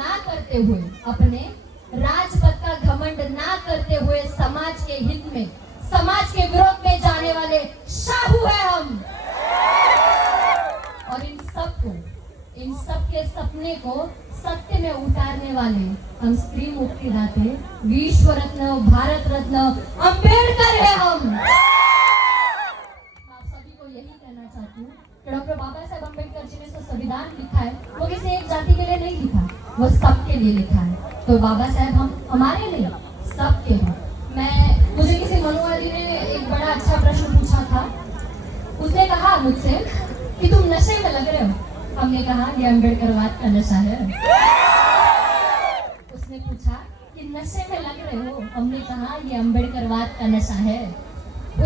ना करते हुए, अपने राजपथ का घमंड ना करते हुए समाज के हित में, समाज के विरोध में जाने वाले शाहू है हम। और इन सब के सपने को सत्य में उतारने वाले हम स्त्री मुक्तिदाते, विश्व रत्न, भारत रत्न अंबेडकर है हम। आप सभी को यही कहना चाहती हूँ कि डॉक्टर बाबा साहेब अंबेडकर जी ने जो संविधान लिखा है वो किसी एक जाति के लिए नहीं लिखा, वो सबके लिए लिखा है। तो बाबा साहेब हम हमारे लिए सबके हैं। मुझे किसी मनुवादी ने एक बड़ा अच्छा प्रश्न पूछा था। उसने कहा मुझसे कि तुम नशे में लग रहे हो। हमने कहा ये अम्बेडकरवाद का नशा है। उसने पूछा कि नशे में लग रहे हो। हमने कहा ये अम्बेडकरवाद का नशा है।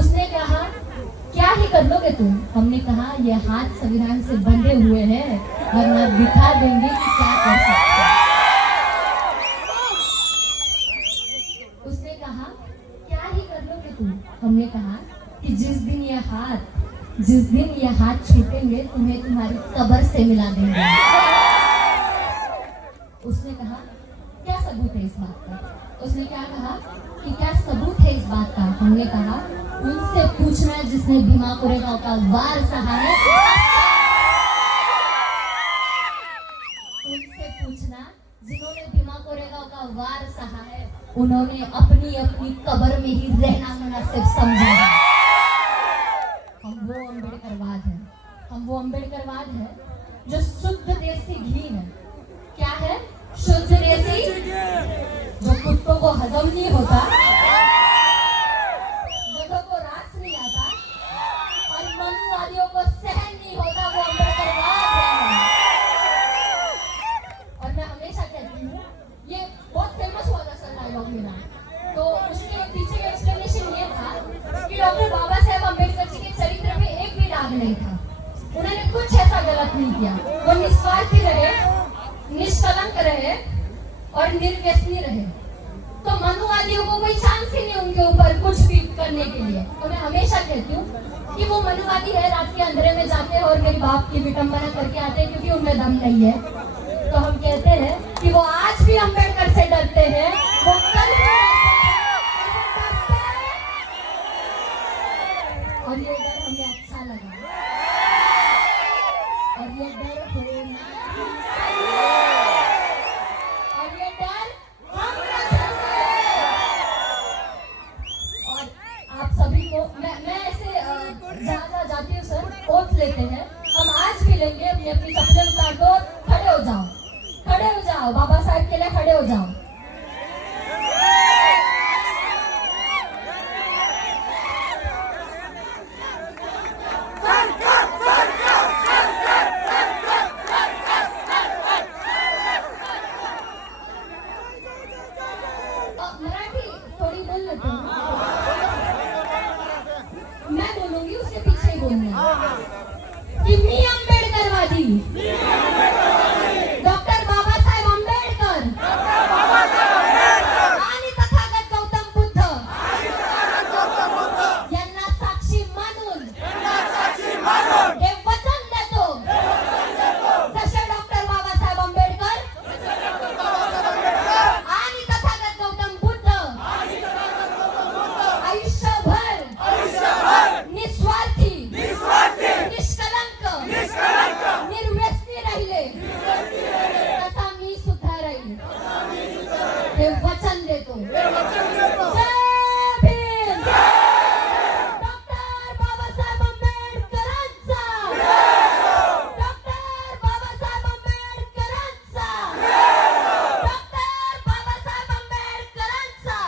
उसने कहा क्या ही कर लोगे तुम। हमने कहा ये हाथ संविधान से बंधे हुए हैं, वरना दिखा देंगे कि क्या कर सकते हैं। उसने कहा क्या ही कर लोगे तुम। हमने कहा कि जिस दिन ये हाथ छूटेंगे तुम्हें तुम्हारी कब्र से मिला देंगे। उसने कहा क्या सबूत है इस बात का। उसने क्या कहा कि क्या सबूत है इस बात का। हमने कहा उनसे पूछना जिसने भीमा कोरेगांव का वार सहा है। उनसे पूछना जिन्होंने भीमा कोरेगांव का वार सहा है, उन्होंने अपनी अपनी कब्र में ही रहना मुनासिब समझा है। हम वो अम्बेडकरवाद है जो शुद्ध देसी घी है। क्या है? शुद्ध देसी, जो कुत्तों को हजम नहीं होता, गधों को रास नहीं आता और मनुवादियों को सहन नहीं होता, वो अम्बेडकरवाद है। और मैं हमेशा कहती हूँ, ये बहुत फेमस हुआ था सर डायलॉग मेरा, तो उसके पीछे का एक्सप्लेनेशन ये था कि डॉक्टर बाबा साहेब अम्बेडकर जी के चरित्र में एक भी दाग नहीं था। उन्होंने कुछ ऐसा गलत नहीं किया। वो निस्वार्थी रहे, निष्कलंक रहे और निर्व्यसनी रहे। तो मनुवादियों को कोई चांस ही नहीं उनके ऊपर कुछ भी करने के लिए। तो मैं हमेशा कहती हूँ कि वो मनुवादी है, रात के अंधेरे में जाते हैं और मेरे बाप की विटंबना करके आते हैं क्योंकि उनमें दम नहीं है। तो हम कहते हैं कि वो आज भी अम्बेडकर से डरते हैं, वो कल भी डरते हैं। और ये डर हमें अच्छा लगा, और ये डर होना चाहिए, और ये डर हम रखेंगे। और आप सभी को मैं ऐसे जहाँ जाती हूँ सर, ओथ लेते हैं, हम आज भी लेंगे। अपनी अपनी चप्पलें उतार दो, खड़े हो जाओ, खड़े हो जाओ, बाबा साहब के लिए खड़े हो जाओ। मराठी थोड़ी बोल लेते हैं, मैं बोलूंगी उसके पीछे ही बोलना कि मी अम्बेडकरवादी, डॉक्टर बाबासाहेब आंबेडकर आणि तथागत गौतम बुद्ध यांना साक्षी मानून हे वचन देतो, जसे डॉक्टर बाबासाहेब आंबेडकर आणि तथागत गौतम बुद्ध आयुष्यभर निस्वार्थी, निष्कलंक, निर्व्यसनी राहिले, तसा मी सुद्धा राहील, हे वचन देतो। जय भीम, डॉक्टर बाबासाहेब आंबेडकरांचा, डॉक्टर बाबासाहेब आंबेडकरांचा, डॉक्टर बाबासाहेब आंबेडकरांचा।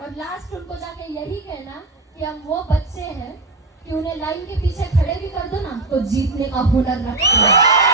और लास्ट उनको जाके यही कहना कि हम वो बच्चे हैं कि उन्हें लाइन के पीछे खड़े भी कर दो ना तो जीतने का हुनर रखते हैं।